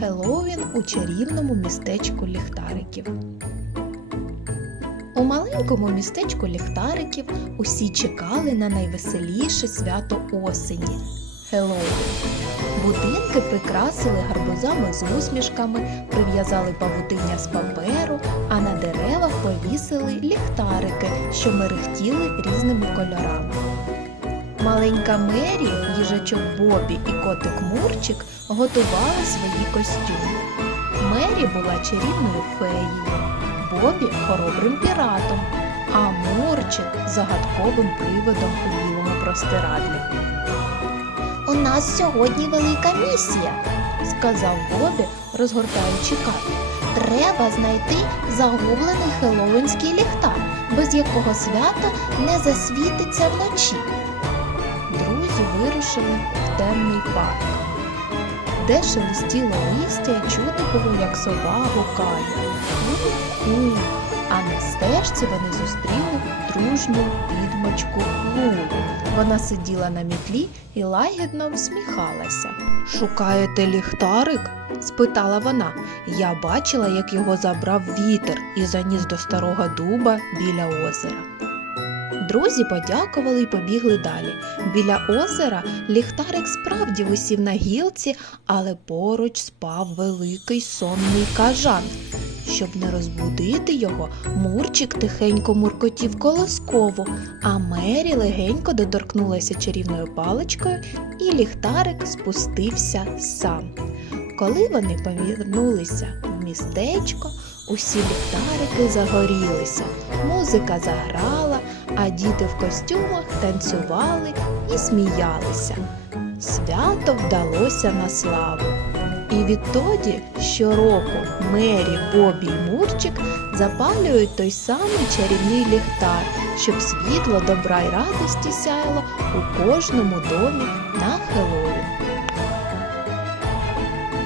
Хеллоуін у чарівному містечку ліхтариків. У маленькому містечку ліхтариків усі чекали на найвеселіше свято осені Хеллоуін. Будинки прикрасили гарбузами з усмішками, прив'язали павутиння з паперу, а на деревах повісили ліхтарики, що мерехтіли різними кольорами. Маленька Мері, їжачок Бобі і котик Мурчик готували свої костюми. Мері була чарівною феєю, Бобі хоробрим піратом, а Мурчик загадковим привидом у білому простирадлі. У нас сьогодні велика місія. сказав Бобі, розгортаючи карту. Треба знайти загублений хеллоуінський ліхтар, без якого свято не засвітиться вночі. Друзі вирушили в темний парк, де шелестіло листя і чути було, як сова гукає. «Ку-ку». А на стежці вони зустріли дружню відьмочку Лулу. Вона сиділа на мітлі і лагідно всміхалася. Шукаєте ліхтарик? спитала вона. Я бачила, як його забрав вітер і заніс до старого дуба біля озера. Друзі подякували й побігли далі. Біля озера ліхтарик справді висів на гілці, але поруч спав великий сонний кажан. Щоб не розбудити його, Мурчик тихенько муркотів колосково, а Мері легенько доторкнулася чарівною паличкою, і ліхтарик спустився сам. Коли вони повернулися в містечко, усі ліхтарики загорілися, музика заграла, а діти в костюмах танцювали і сміялися. Свято вдалося на славу. І відтоді щороку Мері, Бобі й Мурчик запалюють той самий чарівний ліхтар, щоб світло добра й радості сяяло у кожному домі на Хеллоуін.